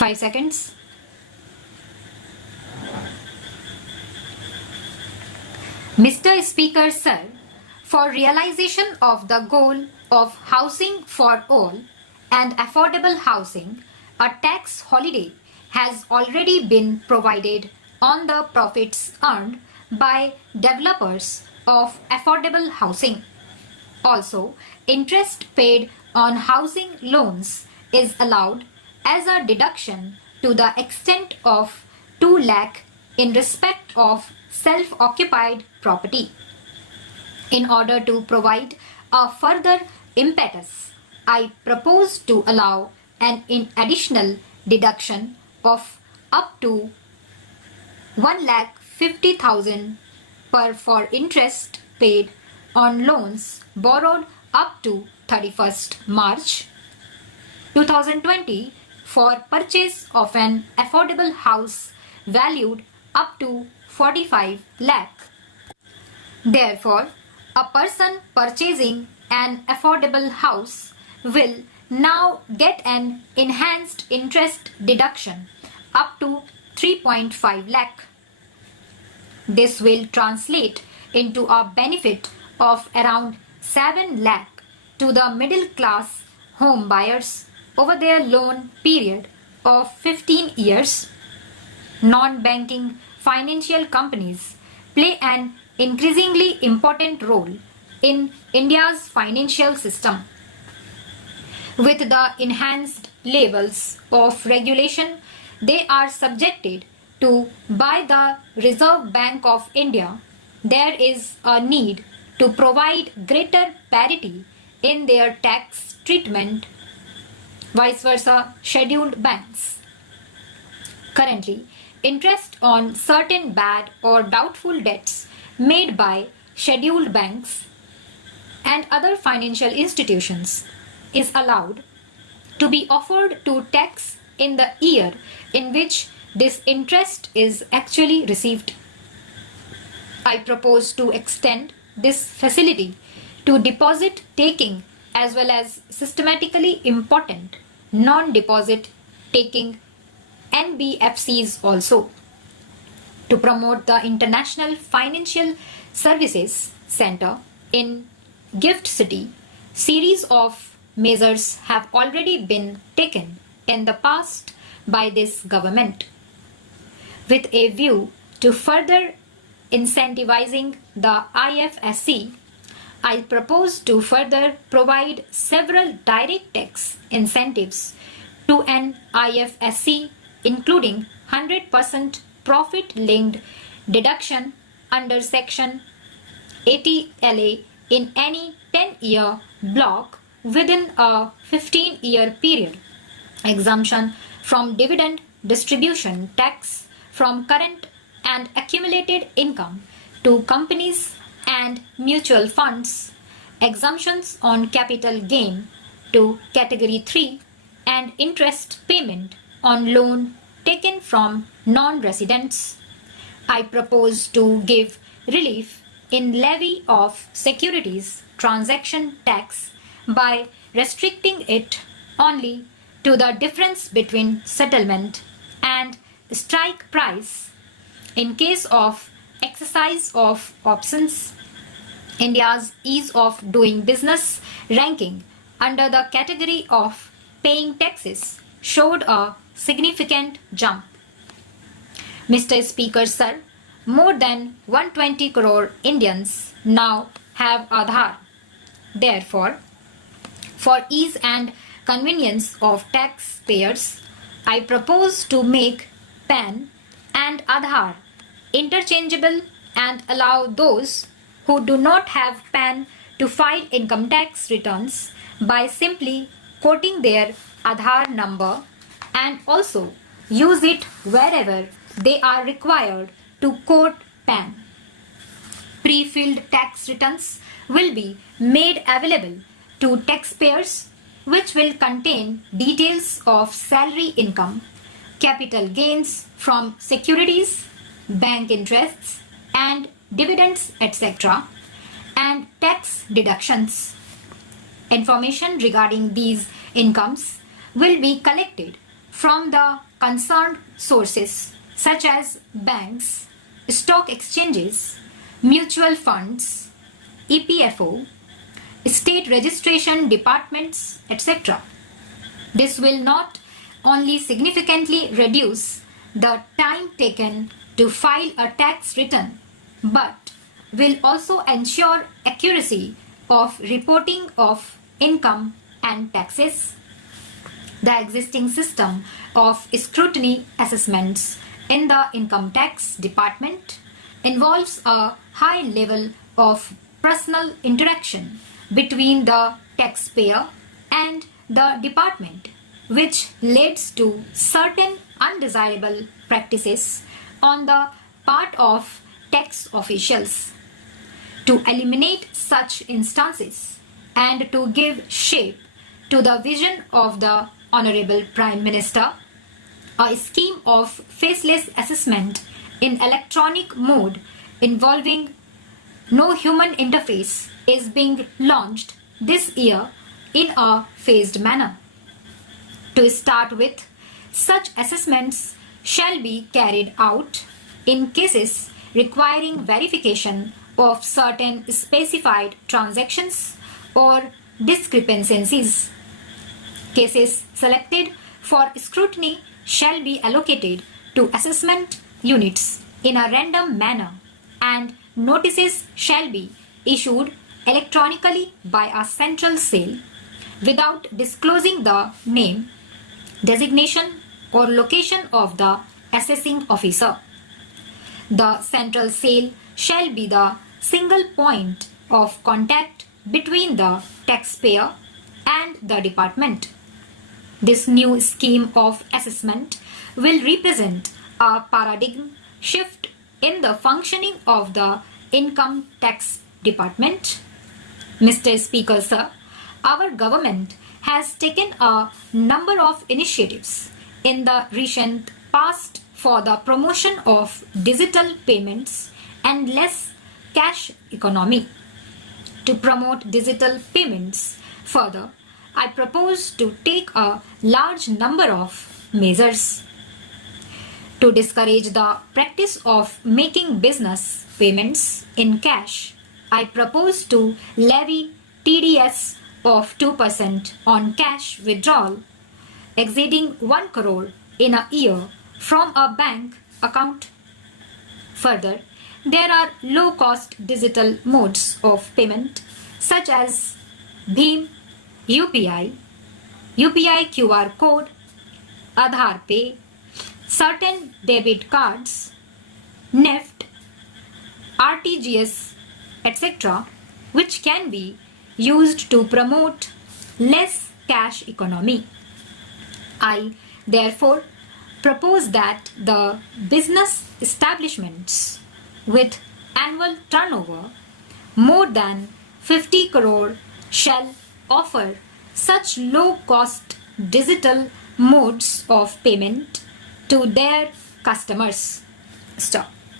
5 seconds. Mr. Speaker, sir, for realization of the goal of housing for all and affordable housing, a tax holiday has already been provided on the profits earned by developers of affordable housing. Also, interest paid on housing loans is allowed as a deduction to the extent of 2 lakh in respect of self-occupied property. In order to provide a further impetus, I propose to allow an additional deduction of up to 1,50,000 per for interest paid on loans borrowed up to 31st March 2020 for purchase of an affordable house valued up to 45 lakh. Therefore, a person purchasing an affordable house will now get an enhanced interest deduction up to 3.5 lakh. This will translate into a benefit of around 7 lakh to the middle class home buyers over their loan period of 15 years. Non-banking financial companies play an increasingly important role in India's financial system. With the enhanced levels of regulation they are subjected to by the Reserve Bank of India, there is a need to provide greater parity in their tax treatment, vice versa scheduled banks. Currently, interest on certain bad or doubtful debts made by scheduled banks and other financial institutions is allowed to be offered to tax in the year in which this interest is actually received. I propose to extend this facility to deposit taking as well as systematically important non-deposit taking NBFCs also. To promote the International Financial Services Center in Gift City, series of measures have already been taken in the past by this government. With a view to further incentivizing the IFSC, I propose to further provide several direct tax incentives to an IFSC, including 100% profit-linked deduction under Section 80LA in any 10-year block within a 15-year period, exemption from dividend distribution tax from current and accumulated income to companies and mutual funds, exemptions on capital gain to Category 3, and interest payment on loan taken from non-residents. I propose to give relief in levy of securities transaction tax by restricting it only to the difference between settlement and strike price in case of exercise of options. India's ease of doing business ranking under the category of paying taxes showed a significant jump. Mr. Speaker, sir, more than 120 crore Indians now have Aadhaar. Therefore, for ease and convenience of taxpayers, I propose to make PAN and Aadhaar interchangeable and allow those who do not have PAN to file income tax returns by simply quoting their Aadhaar number and also use it wherever they are required to quote PAN. Pre-filled tax returns will be made available to taxpayers, which will contain details of salary income, capital gains from securities, bank interests and dividends, etc., and tax deductions. Information regarding these incomes will be collected from the concerned sources such as banks, stock exchanges, mutual funds, EPFO, state registration departments, etc. This will not only significantly reduce the time taken to file a tax return, but will also ensure accuracy of reporting of income and taxes. The existing system of scrutiny assessments in the income tax department involves a high level of personal interaction between the taxpayer and the department, which leads to certain undesirable practices on the part of tax officials. To eliminate such instances and to give shape to the vision of the Honorable Prime Minister, a scheme of faceless assessment in electronic mode involving no human interface is being launched this year in a phased manner. To start with, such assessments shall be carried out in cases requiring verification of certain specified transactions or discrepancies. Cases selected for scrutiny shall be allocated to assessment units in a random manner, and notices shall be issued electronically by a central cell without disclosing the name, designation or location of the assessing officer. The central cell shall be the single point of contact between the taxpayer and the department. This new scheme of assessment will represent a paradigm shift in the functioning of the income tax department. Mr. Speaker, sir, our government has taken a number of initiatives in the recent past for the promotion of digital payments and less cash economy. To promote digital payments further, I propose to take a large number of measures. To discourage the practice of making business payments in cash, I propose to levy TDS of 2% on cash withdrawal exceeding 1 crore in a year from a bank account. Further, there are low-cost digital modes of payment such as BHIM, UPI, UPI QR code, Aadhaar Pay, certain debit cards, NEFT, RTGS, etc., which can be used to promote less cash economy. I therefore propose that the business establishments with annual turnover more than 50 crore shall offer such low-cost digital modes of payment to their customers. Stop.